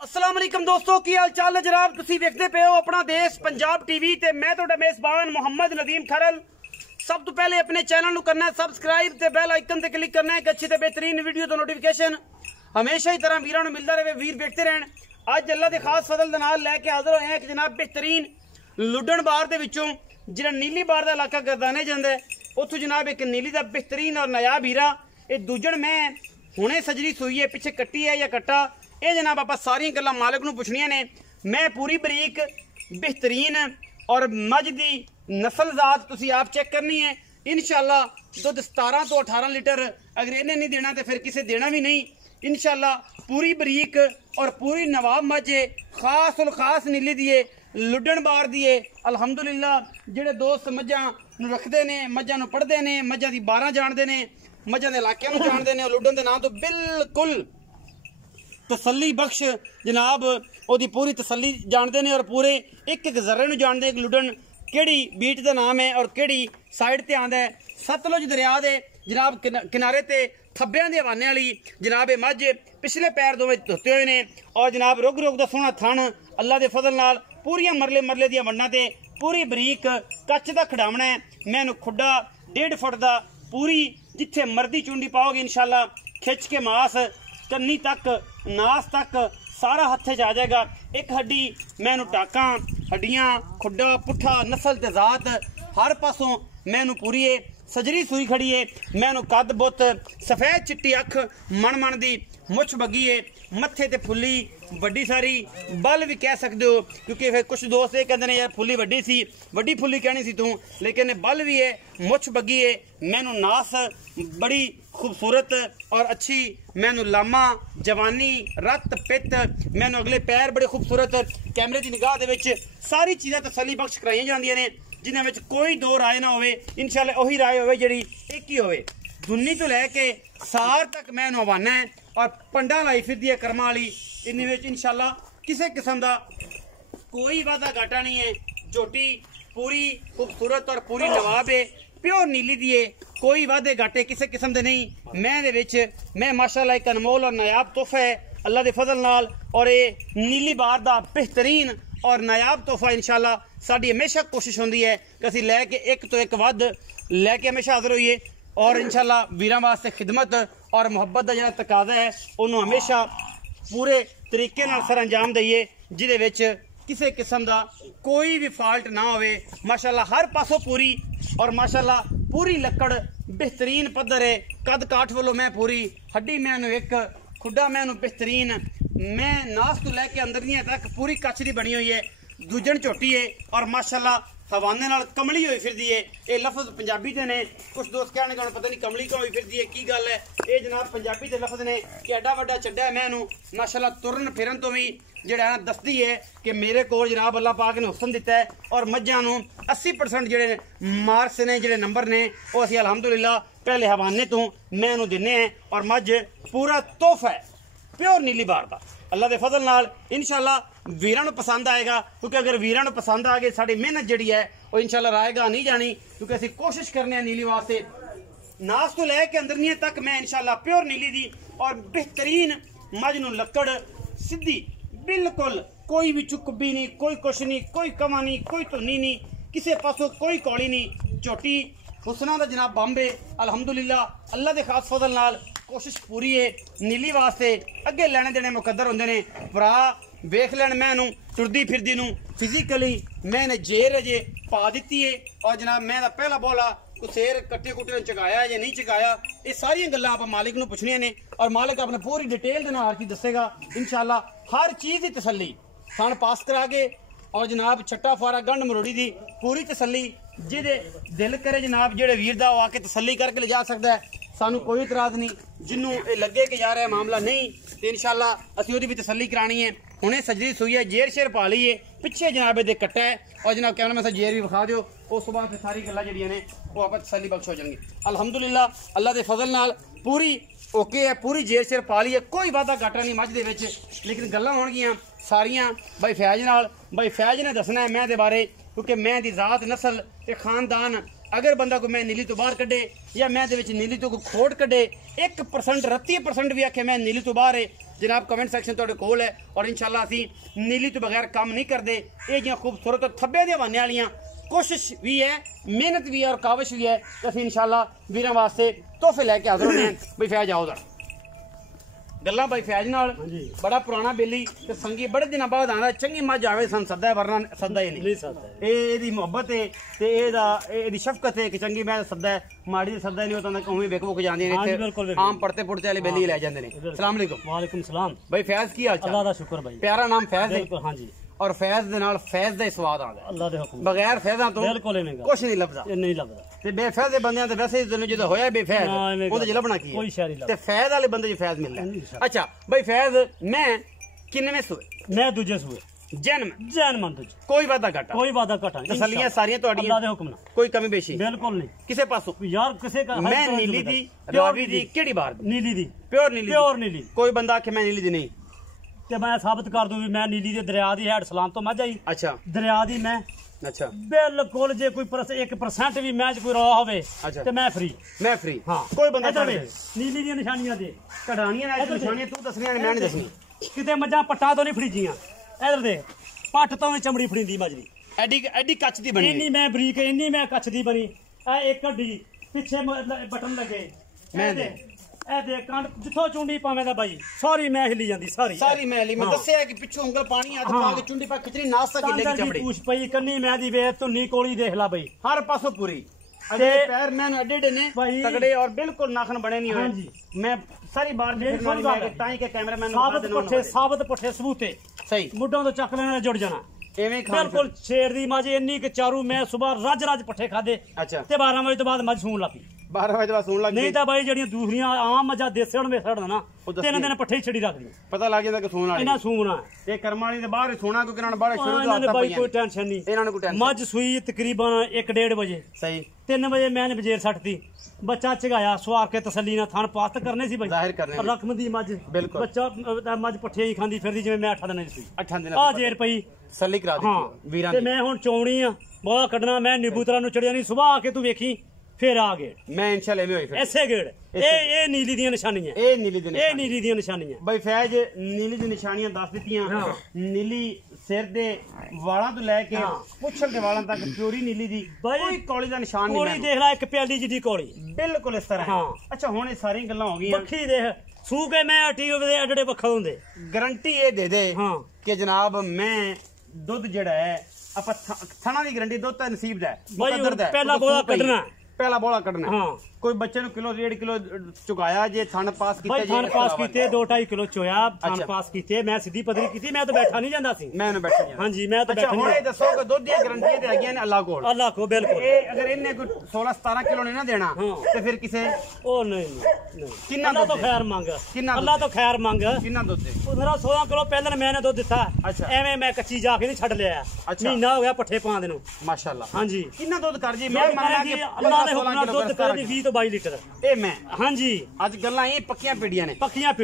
अस्सलाम वालेकुम दोस्तों की हाल चाल है जनाब। तुसी देखते पे हो अपना देश पंजाब टीवी ते मैं तुहाडा मेजबान मोहम्मद नदीम खरल। सब तो पहले अपने चैनल नू करना है सबसक्राइब ते बेल आइकन ते क्लिक करना है कि अच्छी ते बेहतरीन वीडियो तो नोटिफिकेशन हमेशा ही तरह वीरां नू मिलता रहे, वीर देखते रहन। अज अल्लाह दे खास फजल दे नाल लैके हाजिर होए हैं कि जनाब बेहतरीन लुडन बार दे विचों जिहड़ा नीली बार दा इलाका गर्दाने जांदा है उत्थों जनाब एक नीली दा बेहतरीन और नायाब हीरा ये दूजण मैं हुणे सजरी सूई है, पिछे कट्टी है या कट्टा ये जनाब आप सारियां गल्लां मालिक नूं पुछणियां ने। मैं पूरी बरीक बेहतरीन और मझ दी नस्ल जात तुसी आप चेक करनी है। इंशाअल्लाह दुध 17 तो 18 लीटर अगर इन्हें नहीं देना तो फिर किसे देना भी नहीं। इंशाअल्लाह पूरी बरीक और पूरी नवाब मझ खास उल खास नीली दिए लुडन बार दिए। अलहमदुलिल्लाह जिहड़े दोस्त मझां नूं रखदे ने, मझां नूं पढ़दे ने, मझां दी बारां जाणदे ने, मझां दे इलाके नूं जाणदे ने, लुडन दे नाम तो बिल्कुल तसली बख्श जनाब ओदी पूरी तसली जानते हैं और पूरे एक एक जर्रे नूं जानते हैं कि लुडन केड़ी बीट का नाम है और केड़ी साइड ते आंदा है। सतलुज दरिया दे जनाब किनारे ते थब्बियां दे हवाने वाली जनाब मझ पिछले पैर दोवें धोते हुए ने और जनाब रुग रुग दा सोहना थन अल्लाह दे फजल नाल पूरियां मरले मरले दियां वंडां ते पूरी बरीक कच दा खड़ावना है। मैनू खुड्डा 1.5 फुट दा पूरी जिथे मर्दी चुंडी पाओगे इंशाल्लाह खिंच के मास कन्नी तक नास तक सारा हथे च आ जाएगा। एक हड्डी मैनू टाका हड्डियां खुड्डा पुट्ठा नस्ल ते जात हर पासों मैनू पूरी है। सजरी सूई खड़ी है, मैनू कद बुत सफेद चिट्टी अख मन मन दी मुछ बगी है, मत्थे ते फुल्ली वड्डी सारी बल भी कह सकते हो क्योंकि फिर कुछ दोस्त ये कहते हैं यार फुल्ली वड्डी सी, वड्डी फुल्ली कहनी सी तू, लेकिन बल भी है मुछ बगी है। मैनू नास बड़ी खूबसूरत और अच्छी, मैनू लामा जवानी रत पित, मैनू अगले पैर बड़े खूबसूरत। कैमरे की निगाह दे विच सारी चीज़ां तसली बख्श कराई जांदियां ने जिन्हां विच कोई दो राय ना होवे। इंशाअल्लाह वही राय होवे जिहड़ी एक ही होवे। दुन्नी तो लैके सार तक मैनू हवाना है और पंडा लाई फिरदी है कर्मा वाली। इन्हीं विच इंशाअल्लाह किसी किस्म का कोई वादा घाटा नहीं है। झोटी पूरी खूबसूरत और पूरी नवाब है, प्योर नीली दी है, कोई वादे घाटे किसी किस्म के नहीं। मैं दे विच मैं माशाअल्लाह एक अनमोल और नायाब तोहफा है अल्लाह के फजल नाल और ये नीली बार दा बेहतरीन और नायाब तोहफा इंशाअल्लाह साडी हमेशा कोशिश होंदी है कि असीं लैके एक तो एक वध लैके हमेशा हाजिर होइए और इंशाअल्लाह वीरां वास्ते खिदमत और मुहब्बत का जिहड़ा तकाजा है उन्होंने हमेशा पूरे तरीके नाल सर अंजाम दईए जिहदे विच किसी किस्म का कोई भी फॉल्ट ना होवे। माशाअल्लाह हर पासों पूरी और माशाअल्लाह पूरी लकड़ बेहतरीन पद्धर है। कद काठ वालों मैं पूरी हड्डी मैनू एक खुड्डा मैनू बेहतरीन, मैं नास तो लैके अंदर तक पूरी कच दी बनी हुई है। दूजन झोटी है और माशाअल्लाह हवाने नाल कमली हुई फिरदी है। ये लफ्ज पंजाबी दे ने, कुछ दोस्त कहने का पता नहीं कमली क्यों हुई फिरदी है की गल है। ये जनाब पंजाबी दे लफ्ज ने कि एडा वड्डा चड्डा है मैनू माशाअल्लाह तुरन फिरन तो भी जिहड़ा है दसदी है कि मेरे को जनाब अल्लाह पाक ने हुसन दिता है और मझां नू 80% जिहड़े मार्क्स ने जिहड़े नंबर ने वो असीं अलहमदुलिल्लाह पहले हवाने तो मैनू दिन्ने हैं और मझ पूरा तोहफा है प्योर नीली बार का अल्लाह के फजल नाल। इंशाअल्लाह वीरां नू पसंद आएगा क्योंकि अगर वीरां नू पसंद आ गए साडी मेहनत जिहड़ी है वो इंशाअल्लाह रायगा नहीं जानी क्योंकि असीं कोशिश करने हैं नीली वास्ते नास तो लैके अंदरनिया तक मैं इंशाअल्लाह प्योर नीली दी और बेहतरीन मझ नू लकड़ सीधी बिल्कुल कोई भी चुकबी नहीं, कोई कुछ नहीं, कोई कमा नहीं, कोई धुनी नहीं, किसी पासों कोई कौड़ी नहीं। झोटी हुसना दा जनाब बंबे अलहमदुलिल्लाह अल्लाह के खास फजल नाल कोशिश पूरी है। नीली वास्ते अगे लेने देने मुकद्दर होंदे ने भरा वेख लैन मैनू टुरदी फिरदी नू फिजिकली मैंने जेर अजे पा दी है और जनाब मैं पहला बोला कुसेर कट्टे कुट्टे ने चगाया या नहीं चगाया ये सारिया गल्लां आप मालिक नू पुछनियां ने और मालिक अपने पूरी डिटेल दे नाल हर चीज दसेगा। इंशाअल्लाह हर चीज़ की तसली सन पास करा के और जनाब छट्टा फारा गंढ मरोड़ी दी पूरी तसली जिहदे दिल करे जनाब जेड़े वीर दा आके तसली करके ले जा सकता है। सानू कोई इतराज नहीं, जिन्हों ये लगे कि यार मामला नहीं तो इंशाअल्लाह असीं ओहदी भी तसली करानी है। हुणे सजरी सूई है, जेर शेर पा ली है, पिछे जनाब दे कट्टा है और जनाब कैमरा में से जेर भी विखा दो उस तो बाद फिर सारी गल्लां जिहड़ियां ने वो आप तसली बख्श हो जाएंगी। अल्हम्दुलिल्लाह अल्लाह के फजल नाल पूरी ओके है, पूरी जेर शेर पा ली है, कोई वादा घाटा नहीं मझ दे विच, लेकिन गल्लां होणगियां सारियां भाई फैज नाल। भाई फैज ने दसना है मैं दे बारे क्योंकि मैं दी जात नस्ल ते खानदान अगर बंदा को मैं नीली तो बाहर कड्डे या मैं नीली तो खोट कड्डे 1% 30% भी आखे मैं नीली तो बाहर है जनाब कमेंट सैक्शन तुहाडे कोल है और इंशाल्लाह असीं नीली तो बगैर काम नहीं करते। ये जियां खूबसूरत और थब्बे दे हवाने वालियां कोशिश भी है, मेहनत भी है और काविश भी है। असीं इंशाल्लाह वीरां वास्ते तोहफे लैके हाज़र होने हैं। बई फैज आओ जरा गल्लां बई फैज नाल। बड़ा पुराना बेली ते संगी बड़े दिनों बाद आंदा चंगी मझ आवे सन सदा है, वरना सदा ही नहीं। एदी मोहब्बत है ते एदी शफकत है कि चंगी मैं सदा है, माड़ी सदा नहीं होता उवें विक वुक जांदे ने इत्थे आम पड़ते पुड़ते वाले बेली लै जांदे ने। अस्सलाम वालेकुम। वालेकुम सलाम। भाई फैज की हाल चाल? अल्लाह दा शुक्र भाई। प्यारा नाम फैज है। हां जी। और फैज दे नाल फैज दा स्वाद आंदा अल्लाह दे हुक्म बगैर फैजां तो बिल्कुल नहीं कुछ नहीं लभदा। नहीं लभदा ते बेफैज दे बंदियां ते वैसे ही ਜਦੋਂ होया बेफैज ਉਹਦੇ ਚ ਲੱਭਣਾ ਕੀ कोई शायरी है ते फैज वाले बंदे च फैज मिलदा। अच्छा भाई फैज मैं किन्नवें सूए? मैं दूजे सूए जन्म मंद कोई वादा घाटा कोई वादा घटा तसल्लियां सारियां ਤੁਹਾਡੀਆਂ अल्लाह दे हुक्म नाल कोई कमी बेशी बिल्कुल नहीं ਕਿਸੇ ਪਾਸੋਂ यार किसे का मैं नीली दी रावी दी ਕਿਹੜੀ ਬਾਰ नीली दी प्योर नीली कोई बंदा आखे मैं नीली दी नहीं ਤੇ ਮੈਂ ਸਾਬਤ ਕਰ ਦੂੰ ਵੀ ਮੈਂ ਨੀਲੀ ਦੇ ਦਰਿਆ ਦੀ ਹੈਡ ਸਲਾਮ ਤੋਂ ਮੱਝ ਆਈ। ਅੱਛਾ ਦਰਿਆ ਦੀ ਮੈਂ ਅੱਛਾ ਬਿਲਕੁਲ ਜੇ ਕੋਈ 1% ਵੀ ਮੈਂ ਚ ਕੋਈ ਰੌਲਾ ਹੋਵੇ ਤੇ ਮੈਂ ਫ੍ਰੀ ਮੈਂ ਫ੍ਰੀ ਹਾਂ ਕੋਈ ਬੰਦਾ ਨੀਲੀ ਦੀਆਂ ਨਿਸ਼ਾਨੀਆਂ ਦੇ ਕਢਾਣੀਆਂ ਨੇ ਨਿਸ਼ਾਨੀਆਂ ਤੂੰ ਦੱਸਣੀਆਂ ਨੇ ਮੈਂ ਨਹੀਂ ਦੱਸਣੀ। ਕਿਤੇ ਮੱਝਾਂ ਪੱਟਾਂ ਤੋਂ ਨਹੀਂ ਫੜੀਜੀਆਂ ਇਧਰ ਦੇ ਪੱਟ ਤੋਂ ਵੀ ਚਮੜੀ ਫੜੀਂਦੀ ਮੱਝ ਦੀ ਐਡੀ ਕੱਚ ਦੀ ਬਣੀ ਇੰਨੀ ਮੈਂ ਬਰੀਕ ਇੰਨੀ ਮੈਂ ਕੱਚ ਦੀ ਬਣੀ ਐ ਇੱਕ ਹੱਡੀ ਪਿੱਛੇ ਬਟਨ ਲੱਗੇ ਮੈਂ ਇਹ ਦੇ ਕੰਡ ਜਿੱਥੋਂ ਚੁੰਡੀ ਪਾਵੇਂ ਦਾ ਬਾਈ ਸਾਰੀ ਮੈਂ ਹਿੱਲੀ ਜਾਂਦੀ ਸਾਰੀ ਮੈਂ ਲਈ ਮੈਂ ਦੱਸਿਆ ਕਿ ਪਿੱਛੋਂ ਉਂਗਲ ਪਾਣੀ ਹੱਥ ਪਾ ਕੇ ਚੁੰਡੀ ਪਾ ਖਿਚੜੀ ਨਾਸਤਾ ਕਿੱਲੇ ਦੀ ਚਮੜੀ ਪੂਛ ਪਈ ਕੰਨੀ ਮੈਂ ਦੀ ਵੇ ਧੁੰਨੀ ਕੋਲੀ ਦੇਖ ਲਾ ਬਈ ਹਰ ਪਾਸੋਂ ਪੂਰੀ ਅਗੇ ਪੈਰ ਮੈਨੂੰ ਐਡੇ ਨੇ ਤਗੜੇ ਔਰ ਬਿਲਕੁਲ ਨਾਖਨ ਬਣੇ ਨਹੀਂ ਹੋਏ। ਮੈਂ ਸਾਰੀ ਬਾਰ ਫਿਰ ਤਾਂ ਹੀ ਕਿ ਕੈਮਰਾਮੈਨ ਸਾਬਤ ਪੁੱਠੇ ਸਬੂਤੇ ਸਹੀ ਮੁੱਢਾਂ ਤੋਂ ਚੱਕ ਲੈਣਾ ਜੁੜ ਜਾਣਾ ਐਵੇਂ ਖਾ ਬਿਲਕੁਲ ਸ਼ੇਰ ਦੀ ਮੱਝ ਇੰਨੀ ਕਿ ਚਾਰੂ ਮੈਂ ਸਵੇਰ ਰੱਜ ਪੱਠੇ ਖਾਦੇ ਤੇ 12 ਵਜੇ ਤੋਂ ਬਾਅਦ ਮੱਝ ਸੂਣ ਲੱਪੀ 12 ਵਜੇ ਬਾਅਦ ਸੂਣ ਲੱਗ ਨਹੀਂ ਤਾਂ ਬਾਈ ਜਿਹੜੀਆਂ ਦੂਸਰੀਆਂ ਆਮ ਮੱਝਾਂ ਦੇਸੇ ਹੁਣ ਵੇਖੜ ਨਾ 3 ਦਿਨ ਪੱਠੇ ਛੜੀ ਰੱਖਦੀਆਂ ਪਤਾ ਲੱਗ ਜਾਂਦਾ ਕਿ ਸੂਣ ਵਾਲੀ ਇਹਨਾਂ ਸੂਣਾ ਇਹ ਕਰਮ ਵਾਲੀ ਦੇ ਬਾਹਰ ਸੋਣਾ ਕਿਉਂਕਿ ਇਹਨਾਂ ਨੇ ਬਾਹਰ ਸ਼ੁਰੂ ਤੋਂ ਆਤਾ ਬਾਈ ਕੋਈ ਟੈਨਸ਼ਨ ਨਹੀਂ ਇਹਨਾਂ ਨੂੰ ਕੋਈ ਟੈਨਸ਼ਨ ਮੱਝ ਸੂਈ ਤਕਰੀਬਨ 1:30 ਵਜੇ ਸਹੀ 3 ਵਜੇ ਮੈਂ ਬਜੇਰ ਸੱਟਤੀ ਬੱਚਾ ਚਗਾਇਆ ਸਵਾਰ ਕੇ ਤਸੱਲੀ ਨਾਲ ਥਣ ਪਾਸਤ ਕਰਨੇ ਸੀ ਬਾਈ ਜ਼ਾਹਿਰ ਕਰਨੇ ਰਕਮ ਦੀ ਮੱਝ ਬੱਚਾ ਮੱਝ ਪੱਠੇ ਹੀ ਖਾਂਦੀ ਫਿਰਦੀ ਜਿਵੇਂ ਮੈਂ 8 ਦਿਨਾਂ ਦੀ ਸੀ 8 ਦਿਨ ਆ ਜੇਰ ਪਈ ਤਸੱਲੀ ਕਰਾ ਦਿੱਤੀ ਵੀਰਾਂ ਤੇ ਮੈਂ ਹੁਣ ਚੌਣੀ ਆ ਬੋਲਾ ਕੱਢਣਾ ਮੈਂ ਨਿਬੂਤਰਾ ਨੂੰ ਚੜਿਆ ਨਹੀਂ ਸਵੇਰ ਆ ਕੇ ਤੂੰ ਵੇਖੀ ਫਿਰ ਆ ਗਏ ਮੈਂ ਇਨਸ਼ਾਅੱਲਾ ਐਵੇਂ ਹੋਈ ਫਿਰ ਐਸੇ ਗੇੜ ਇਹ ਨੀਲੀ ਦੀਆਂ ਨਿਸ਼ਾਨੀਆਂ ਇਹ ਨੀਲੀ ਦੀਆਂ ਨਿਸ਼ਾਨੀਆਂ ਬਈ ਫੈਜ ਨੀਲੀ ਦੀਆਂ ਨਿਸ਼ਾਨੀਆਂ ਦੱਸ ਦਿੱਤੀਆਂ। ਨੀਲੀ ਸਿਰ ਦੇ ਵਾਲਾਂ ਤੋਂ ਲੈ ਕੇ ਪੁੱਛਲ ਦੇ ਵਾਲਾਂ ਤੱਕ ਪਿਓਰੀ ਨੀਲੀ ਦੀ ਕੋਈ ਕੋਲੀ ਦਾ ਨਿਸ਼ਾਨ ਨਹੀਂ। ਕੋਲੀ ਦੇਖ ਲੈ ਇੱਕ ਪਿਆਲੀ ਜਿੱਡੀ ਕੋਲੀ ਬਿਲਕੁਲ ਇਸ ਤਰ੍ਹਾਂ। ਹਾਂ ਅੱਛਾ ਹੁਣ ਇਹ ਸਾਰੀਆਂ ਗੱਲਾਂ ਹੋ ਗਈਆਂ। ਬੱਖੀ ਦੇਖ ਸੂ ਕੇ ਮੈਂ ਹਟੀ ਉਹਦੇ ਐਡੇ ਵੱਖਾ ਹੁੰਦੇ ਗਰੰਟੀ ਇਹ ਦੇ ਦੇ ਕਿ ਜਨਾਬ ਮੈਂ ਦੁੱਧ ਜਿਹੜਾ ਹੈ ਆਪਾਂ ਥਣਾ ਦੀ ਗਰੰਟੀ ਦੁੱਧ ਤਾਂ ਨਸੀਬ ਦਾ ਪਹਿਲਾ ਬੋਲਾ ਕੱਢਣਾ ਪਹਿਲਾ ਬੋਲਾ ਕੱਢਣਾ ਕੋਈ ਬੱਚੇ ਨੂੰ ਕਿਲੋ 1.5 ਕਿਲੋ ਚੁਕਾਇਆ ਜੇ ਥਣ ਪਾਸ ਕੀਤੇ ਥਣ ਪਾਸ ਕੀਤੇ 2.5 ਕਿਲੋ ਚੋਇਆ ਥਣ ਪਾਸ ਕੀਤੇ ਮੈਂ ਸਿੱਧੀ ਪਦਰੀ ਕੀਤੀ ਮੈਂ ਤਾਂ ਬੈਠਾ ਨਹੀਂ ਜਾਂਦਾ ਸੀ ਮੈਂ ਨਾ ਬੈਠਾ ਹਾਂਜੀ ਮੈਂ ਤਾਂ ਬੈਠਾ ਹੁਣ ਇਹ ਦੱਸੋ ਕਿ ਦੁੱਧ ਦੀਆਂ ਗਰੰਟੀਆਂ ਤੇ ਹੈਗੀਆਂ ਨੇ ਅੱਲਾਹ ਕੋਲ ਬਿਲਕੁਲ। ਇਹ ਅਗਰ ਇਹਨੇ ਕੋਈ 16 17 ਕਿਲੋ ਨਹੀਂ ਨਾ ਦੇਣਾ ਤੇ ਫਿਰ ਕਿਸੇ ਉਹ ਨਹੀਂ ਕਿੰਨਾ ਦੁੱਧ ਤੋਂ ਖੈਰ ਮੰਗ ਅੱਲਾਹ ਤੋਂ ਖੈਰ ਮੰਗ ਕਿੰਨਾ ਦੁੱਧ ਦੇ ਉਹ ਮੇਰਾ 16 ਕਿਲੋ ਪਹਿਲਾਂ ਮੈਨੇ ਦੁੱਧ ਦਿੱਤਾ ਐਵੇਂ ਮੈਂ ਕੱਚੀ ਜਾ ਕੇ ਨਹੀਂ ਛੱਡ ਲਿਆ ਮਹੀਨਾ ਹੋ ਗਿਆ ਪੱਠੇ ਪਾਉਣ ਦੇ ਨੂੰ ਮਾਸ਼ਾਅੱਲਾ। ਹਾਂਜੀ ਕਿੰਨਾ ਦੁੱਧ ਕਰ ਜੀ ਮੈਂ ਮੰਨਦਾ ਕਿ ਅੱਲਾਹ ਦੇ ਹੁਕਮ ਨਾਲ ਦੁੱਧ ਕਰਦੀ 20 ਤੋਂ 22 ਲੀਟਰ ਇਹ ਮੈਂ ਹਾਂਜੀ ਅੱਜ ਗੱਲਾਂ ਇਹ ਪੱਕੀਆਂ ਪੀੜੀਆਂ ਨੇ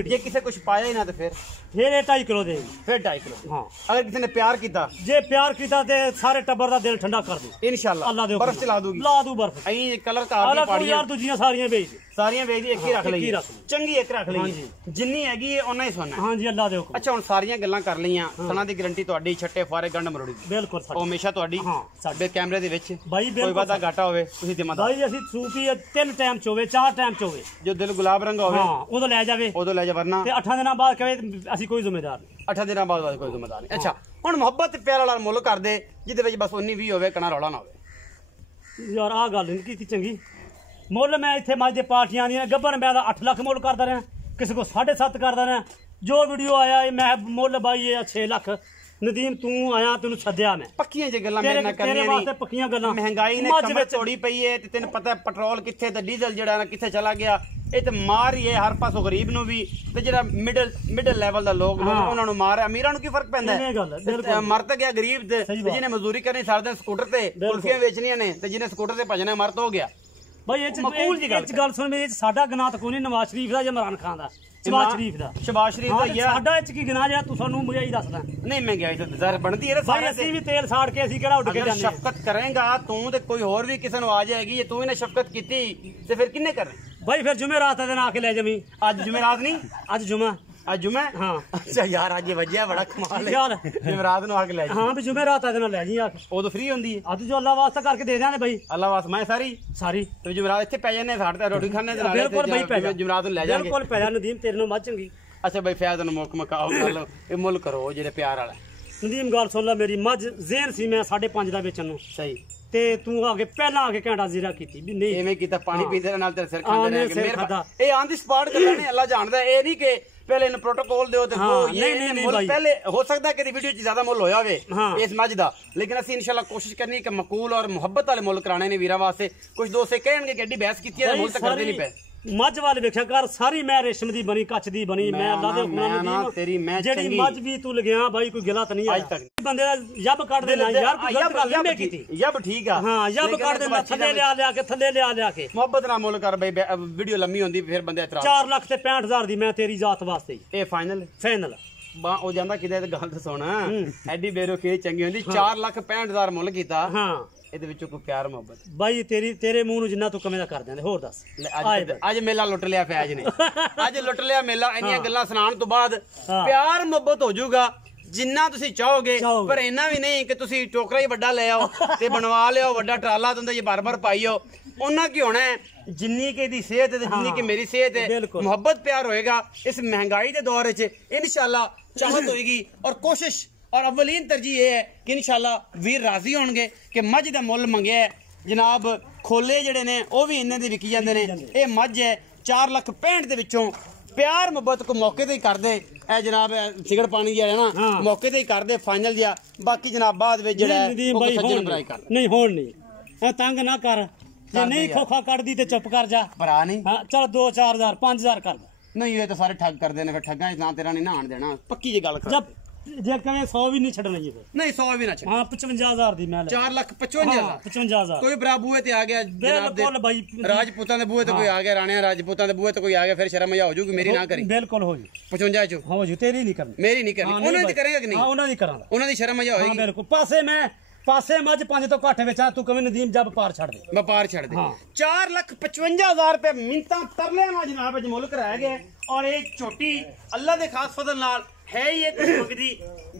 ਜੇ ਕਿਸੇ ਕੁਝ ਪਾਇਆ ਹੀ ਨਾ ਤੇ ਫਿਰ ਇਹ 2.5 ਕਿਲੋ ਦੇ ਫਿਰ 2.5 ਕਿਲੋ ਹਾਂ ਅਗਰ ਕਿਸੇ ਨੇ ਪਿਆਰ ਕੀਤਾ ਜੇ ਪਿਆਰ ਕੀਤਾ ਤੇ ਸਾਰੇ ਟੱਬਰ ਦਾ ਦਿਲ ਠੰਡਾ ਕਰ ਦੂ ਇਨਸ਼ਾਅੱਲਾ ਅੱਲਾਹ ਦੇ ਬਰਫ਼ ਚਲਾ ਦੂਗੀ ਲਾ ਦੂ ਬਰਫ਼ ਐਂ ਕਲਰ ਕਾਰ ਦੀ ਪਾੜੀ ਯਾਰ ਦੂਜੀਆਂ ਸਾਰੀਆਂ ਵੇਚ ਦੇ ਇੱਕ ਹੀ ਰੱਖ ਲਈ ਚੰਗੀ ਇੱਕ ਰੱਖ ਲਈ ਜਿੰਨੀ ਹੈਗੀ ਹੈ ਉਹਨਾਂ ਹੀ ਸੋਨਾ ਹਾਂਜੀ ਅੱਲਾਹ ਦੇ ਹੁਕਮ। ਅੱਛਾ ਹੁਣ ਸਾਰੀਆਂ ਗੱਲਾਂ ਕਰ ਲਈਆਂ ਸਣਾ ਦੀ ਗਾਰੰਟੀ ਤੁਹਾਡੀ ਛੱਟੇ ਫਾਰੇ ਗੰਢ ਮਰੋੜੀ ਬਿਲਕੁਲ ਉਹ ਹਮੇਸ਼ਾ ਤੁਹਾਡੀ ਸਾਡੇ ਕੈਮਰੇ ਦੇ ਵਿੱਚ ਬਾਈ ਕੋਈ ਵਾਦਾ ਘਾਟਾ ਹੋਵੇ ਤੁਸੀਂ ਜ਼ਿੰਮੇਦਾਰ ਬਾਈ ਅਸੀਂ ਸੂਪੀ 3 ਟਾਈਮ ਚ ਹੋਵੇ 4 ਟਾਈਮ ਚ ਹੋਵੇ ਜੋ ਦਿਲ ਗੁਲਾਬ ਰੰਗ ਹੋਵੇ ਉਦੋਂ ਲੈ ਜਾਵੇ ਵਰਨਾ ਤੇ 8 ਦਿਨਾਂ ਬਾਅਦ ਕਹੇ ਅਸੀਂ ਕੋਈ ਜ਼ਿੰਮੇਦਾਰ ਨਹੀਂ 8 ਦਿਨਾਂ ਬਾਅਦ ਕੋਈ ਜ਼ਿੰਮੇਦਾਰ ਨਹੀਂ। ਅੱਛਾ ਹੁਣ ਮੁਹੱਬਤ ਤੇ ਪਿਆਰ ਵਾਲਾ ਮੁੱਲ ਕਰਦੇ ਜਿਹਦੇ ਵਿੱਚ ਬਸ 19-20 ਹੋਵੇ ਕਣਾ ਰੌਲਾ ਨਾ ਹੋਵੇ ਯਾਰ ਆਹ ਗੱਲ ਨਹੀਂ ਕੀਤੀ ਚੰਗੀ ਮੁੱਲ ਮੈਂ ਇੱਥੇ ਮੱਝ ਦੇ ਪਾਰਟੀਆਂ ਦੀਆਂ ਗੱਬਰ ਮੈਂ ਦਾ 8 ਲੱਖ ਮੁੱਲ ਕਰਦਾ ਰਿਹਾ ਕਿਸੇ ਕੋ 7.5 ਕਰਦਾ ਰਿਹਾ ਜੋ ਵੀਡੀਓ ਆਇਆ ਮੈਂ ਮੁੱਲ ਬਾਈ 6 ਲੱਖ ਨਦੀਮ ਤੂੰ ਆਇਆ ਤੈਨੂੰ ਸੱਦਿਆ ਮੈਂ ਪੱਕੀਆਂ ਜੇ ਗੱਲਾਂ ਮੇਰੇ ਨਾਲ ਕਰਨੀਆਂ ਨਹੀਂ ਪੱਕੀਆਂ ਗੱਲਾਂ ਮਹਿੰਗਾਈ ਨੇ ਕਮਰ ਤੋੜੀ ਪਈ ਏ ਤੇ ਤੈਨੂੰ ਪਤਾ ਪੈਟਰੋਲ ਕਿੱਥੇ ਤੇ ਡੀਜ਼ਲ ਜਿਹੜਾ ਨਾ ਕਿੱਥੇ ਚਲਾ ਗਿਆ ਇਹ ਤੇ ਮਾਰ ਹੀ ਹੈ ਹਰ ਪਾਸੋਂ ਗਰੀਬ ਨੂੰ ਵੀ ਤੇ ਜਿਹੜਾ ਮਿਡਲ ਲੈਵਲ ਦਾ ਲੋਕ ਉਹਨਾਂ ਨੂੰ ਮਾਰ ਅਮੀਰਾਂ ਨੂੰ ਕੀ ਫਰਕ ਪੈਂਦਾ ਹੈ ਮਰ ਤਾਂ ਗਿਆ ਗਰੀਬ ਤੇ ਜਿਹਨੇ ਮਜ਼ਦੂਰੀ ਕਰਨੀ ਸਾਰਾ ਦਿਨ ਸਕੂਟਰ ਤੇ ਕੁਲਫੀਆਂ ਵੇਚਣੀਆਂ ਨੇ ਤੇ ਜਿਹਨੇ ਸਕੂਟਰ ਤੇ ਭਜਣਾ ਮਰ ਤਾਂ ਹੋ ਗਿਆ ਬਾਈ ਇਹ ਗੱਲ ਸੁਣ ਮੇਰੇ ਸਾਡਾ ਗਨਾਹ ਤਾਂ ਕੋਈ ਨਹੀਂ ਨਵਾਜ਼ ਸ਼ਰੀਫ ਦਾ ਜਾਂ ਇਮਰਾਨ ਖਾਨ ਦਾ ਸ਼ਬਾਜ਼ ਸ਼ਰੀਫ ਦਾ ਹੀ ਆ ਸਾਡਾ ਇਹ ਚ ਕੀ ਗਨਾਹ ਜਿਹੜਾ ਤੂੰ ਸਾਨੂੰ ਮੁਝੇ ਹੀ ਦੱਸਦਾ ਨਹੀਂ ਮੈਂ ਗਿਆ ਇਹ ਜ਼ਰ ਬਣਦੀ ਹੈ ਸਾਰੇ ਅਸੀਂ ਵੀ ਤੇਲ ਸਾੜ ਕੇ ਅਸੀਂ ਕਿਹੜਾ ਉੱਡ ਕੇ ਜਾਂਦੇ ਸ਼ਫਕਤ ਕਰੇਗਾ ਤੂੰ ਤੇ ਕੋਈ ਹੋਰ ਵੀ ਕਿਸੇ ਨੂੰ ਆ ਜਾਏਗੀ ਜੇ ਤੂੰ ਇਹਨੇ ਸ਼ਫਕਤ ਕੀਤੀ ਤੇ ਫਿਰ ਕਿੰਨੇ ਕਰਨੀ ਬਾਈ ਫਿਰ ਜੁਮੇ ਰਾਤ ਦਾ ਦਿਨ ਆ ਕੇ ਲੈ ਜਾਵੀਂ ਅੱਜ ਜੁਮੇ ਰਾਤ ਨਹੀਂ ਅੱਜ ਜੁਮਾ ਅੱਜ ਜੁਮਾ ਹਾਂ ਅੱਛਾ ਯਾਰ ਅੱਜ ਵੱਜਿਆ ਬੜਾ ਕਮਾਲ ਯਾਰ ਜਮਰਾਤ ਨੂੰ ਆ ਕੇ ਲੈ ਜੀ ਹਾਂ ਵੀ ਜੁਮੇ ਰਾਤ ਇਹਦੇ ਨਾਲ ਲੈ ਜੀ ਆ ਕੇ ਉਦੋਂ ਫ੍ਰੀ ਹੁੰਦੀ ਹੈ ਅੱਜ ਜੋ ਅੱਲਾ ਵਾਸਤਾ ਕਰਕੇ ਦੇ ਦਿਆਂਗੇ ਬਈ ਅੱਲਾ ਵਾਸ ਮੈਂ ਸਾਰੀ ਤੇ ਜਮਰਾਤ ਇੱਥੇ ਪੈ ਜਾਂਦੇ ਸਾਡੇ ਤੇ ਰੋਟੀ ਖਾਣੇ ਦੇ ਨਾਲ ਬਿਲਕੁਲ ਬਈ ਪੈ ਜਾ ਜਮਰਾਤ ਨੂੰ ਲੈ ਜਾਾਂਗੇ ਬਿਲਕੁਲ ਪੈ ਜਾ ਨਦੀਮ ਤੇਰੇ ਨੂੰ ਮੱਝ ਚੰਗੀ ਅੱਛਾ ਬਈ ਫੈਜ਼ ਨੂੰ ਮੁੱਕ ਮਕਾਓ ਗੱਲ ਇਹ ਮੁੱਲ ਕਰੋ ਜਿਹੜੇ ਪਿਆਰ ਵਾਲਾ ਨਦੀਮ ਗੱਲ ਸੁਣ ਲੈ ਮੇਰੀ ਮੱਝ ਜ਼ੇਨ ਸੀ ਮੈਂ 5.5 ਦਾ ਵੇਚਣ ਨੂੰ ਸਹੀ ਤੇ ਤੂੰ ਆ ਕੇ ਪਹਿਲਾਂ ਆ ਕੇ ਘੰਟਾ ਜ਼ੀਰਾ ਕੀਤੀ ਵੀ ਨਹੀਂ ਐਵੇਂ ਕੀਤਾ ਪਾਣੀ ਪੀਂਦੇ ਨਾਲ ਤੇਰੇ ਸਿਰ ਖਾਂਦੇ ਹਾਂ, ਸਿਰ ਰਹੇ ਖਾਧਾ। ਇਹ ਆਨ ਦੀ ਸਪਾਟ ਕਰਨਾ ਨੇ ਅੱਲਾ ਜਾਣਦਾ ਇਹ ਨਹੀਂ ਕਿ ਪਹਿਲੇ ਇਹਨੂੰ ਪ੍ਰੋਟੋਕੋਲ ਦਿਓ ਤੇ ਉਹ ਨਹੀਂ ਮੁੱਲ ਭਾਈ। ਪਹਿਲੇ ਹੋ ਸਕਦਾ ਕਿ ਵੀਡੀਓ 'ਚ ਜ਼ਿਆਦਾ ਮੁੱਲ ਹੋਇਆ ਹੋਵੇ ਹਾਂ। ਇਸ ਮੱਝ ਦਾ ਲੇਕਿਨ ਅਸੀਂ ਇਨਸ਼ਾਅੱਲਾ ਕੋਸ਼ਿਸ਼ ਕਰਨੀ ਕਿ ਮਕੂਲ ਔਰ ਮੁਹੱਬਤ ਵਾਲੇ ਮੁੱਲ ਕਰਾਣੇ ਨੇ ਵੀਰਾਂ ਵਾਸਤੇ ਕੁਝ ਦੋਸਤ ਕਹਿਣਗੇ ਕਿ ਐਡੀ ਬਹਿਸ ਕੀਤੀ ਹੈ ਮੁੱਲ ਤਾਂ ਕਰਦੇ ਨਹੀਂ ਪਏ ਮੱਝ ਵਾਲੇ ਵੇਖਿਆ ਕਰ ਸਾਰੀ ਮੈਂ ਰੇਸ਼ਮ ਦੀ ਬਣੀ ਕੱਚ ਦੀ ਬਣੀ ਮੈਂ ਅੱਲਾ ਦੇ ਹੁਕਮ ਤੇਰੀ ਮੈਂ ਜਿਹੜੀ ਮੱਝ ਵੀ ਤੂੰ ਲਗਿਆ ਬਾਈ ਕੋਈ ਗਿਲਾ ਤਾਂ ਨਹੀਂ ਅੱਜ ਤੱਕ ਬੰਦੇ ਦਾ ਜੱਬ ਕੱਢ ਦੇ ਨਾ ਯਾਰ ਕੋਈ ਗਲਤ ਗੱਲ ਨਹੀਂ ਕੀਤੀ ਯਬ ਠੀਕ ਆ ਹਾਂ ਜੱਬ ਕੱਢ ਦੇ ਥੱਲੇ ਲਿਆ ਕੇ ਥੱਲੇ ਲਿਆ ਕੇ ਮੁਹੱਬਤ ਨਾਲ ਮੁੱਲ ਕਰ ਬਈ ਵੀਡੀਓ ਲੰਮੀ ਹੁੰਦੀ ਫਿਰ ਬੰਦੇ ਇਤਰਾਜ਼ 4 ਲੱਖ ਤੇ 65,000 ਦੀ ਮੈਂ ਤੇਰੀ ਜ਼ਾਤ ਵਾਸਤੇ ਇਹ ਫਾਈਨਲ ਫਾਈਨਲ ਬਾ ਉਹ ਜਾਂਦਾ ਕਿਤੇ ਤੇ ਗੱਲ ਤਾਂ ਸੁਣ ਐਡੀ ਬੇਰੁਖੀ ਚੰਗੀ ਹੁੰਦੀ 4,65,000 ਮੁੱਲ ਕੀਤਾ ਹਾਂ ਇਹਦੇ ਵਿੱਚੋਂ ਕੋਈ ਪਿਆਰ ਮੁਹੱਬਤ ਬਾਈ ਤੇਰੇ ਮੂੰਹ ਨੂੰ ਜਿੰਨਾ ਤੂੰ ਕਵੇਂ ਦਾ ਕਰ ਦਿੰਦੇ ਹੋਰ ਦੱਸ ਅੱਜ ਮੇਲਾ ਲੁੱਟ ਲਿਆ ਫੈਜ ਨੇ ਅੱਜ ਲੁੱਟ ਲਿਆ ਮੇਲਾ ਇੰਨੀਆਂ ਗੱਲਾਂ ਸੁਣਾਉਣ ਤੋਂ ਬਾਅਦ ਪਿਆਰ ਮੁਹੱਬਤ ਹੋ ਜਾਊਗਾ ਜਿੰਨਾ ਤੁਸੀਂ ਚਾਹੋਗੇ ਪਰ ਇੰਨਾ ਵੀ ਨਹੀਂ ਕਿ ਤੁਸੀਂ ਟੋਕਰਾ ਹੀ ਵੱਡਾ ਲੈ ਆਓ ਤੇ ਬਣਵਾ ਲਿਓ ਵੱਡਾ ਟਰਾਲਾ ਤੁੰਦਾ ਜੇ ਬਾਰ-ਬਾਰ ਪਾਈਓ ਉਹਨਾਂ ਕੀ ਹੋਣਾ ਹੈ ਜਿੰਨੀ ਕਿ ਇਹਦੀ ਸਿਹਤ ਹੈ ਤੇ ਜਿੰਨੀ ਕਿ ਮੇਰੀ ਸਿਹਤ ਹੈ ਮੁਹੱਬਤ ਪਿਆਰ ਹੋਏਗਾ ਇਸ ਮਹਿੰਗਾਈ ਦੇ ਦੌਰ ਵਿੱਚ ਇਨਸ਼ਾਅੱਲਾ ਚਾਹਤ ਹੋਏਗੀ ਔਰ ਕੋਸ਼ਿਸ਼ और अव्वलीन तरजीह ये है कि इंशाल्लाह वीर राजी होंगे कि मझ का मुल मंगया है जनाब खोले जड़े ने वो भी इन्ने दे विकी जांदे ने ये मझ है 4,65,000 दे विचों प्यार मुहब्बत को मौके ते ही कर दे ए जनाब सिगड़ पानी दिया है ना मौके ते ही कर दे फाइनल दिया बाकी जनाब बाद विच जेड़ा है वो सज्जन भराई कर नहीं होण नहीं ए तंग ना कर जे नहीं खोखा कर दी ते चुप कर जा भरा नहीं हां चल 2-4,000 5,000 कर दे नहीं ये तो सारे ठग करदे ने फिर ठगां च ना तेरा नहीं नहाण देना पक्की जी गल कर जब जे कहें 100 भी नहीं छड़ना ये नहीं 100 भी ना छड़ हां 55,000 दी मैं 4,55,000 55,000 कोई बरा बूहे ते आ गया बिल्कुल भाई राजपूतां दे बूहे ते कोई आ गया राणिया राजपूतां दे बूहे ते कोई आ गया फिर शर्म मजा हो जूगी मेरी ना करी बिल्कुल हो जू 55 चो हो जू तेरी नहीं करनी मेरी नहीं करनी उन्हां दी करेगा कि नहीं हां उन्हां दी करांगा उन्हां दी शर्म मजा होएगी हां बिल्कुल पासे मज 5 तो घट बेचा तू कभी नदीम जब पार छड़ दे व्यापार छड़ दे 4,55,000 रुपए मिंता तरले नाल जनाब अज मुल्क रह गए और ये छोटी अल्लाह दे खास फजल नाल है ये मंगदी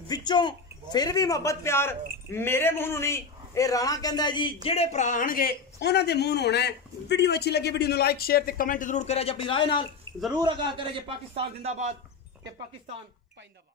विचों फिर भी मोहब्बत प्यार मेरे मुंह नूं नहीं ਇਹ ਰਾਣਾ ਕਹਿੰਦਾ ਜੀ ਜਿਹੜੇ ਭਰਾ ਆਣਗੇ ਉਹਨਾਂ ਦੇ ਮੂੰਹ ਨੂੰ ਹੋਣਾ ਹੈ ਵੀਡੀਓ ਅੱਛੀ ਲੱਗੀ ਵੀਡੀਓ ਨੂੰ ਲਾਈਕ ਸ਼ੇਅਰ ਤੇ ਕਮੈਂਟ ਜ਼ਰੂਰ ਕਰਿਆ ਜੇ ਆਪਣੀ ਰਾਏ ਨਾਲ ਜ਼ਰੂਰ ਆਗਾਹ ਕਰਿਆ ਜੇ ਪਾਕਿਸਤਾਨ ਜ਼ਿੰਦਾਬਾਦ ਤੇ ਪਾਕਿਸਤਾਨ ਪਾਇੰਦਾਬਾਦ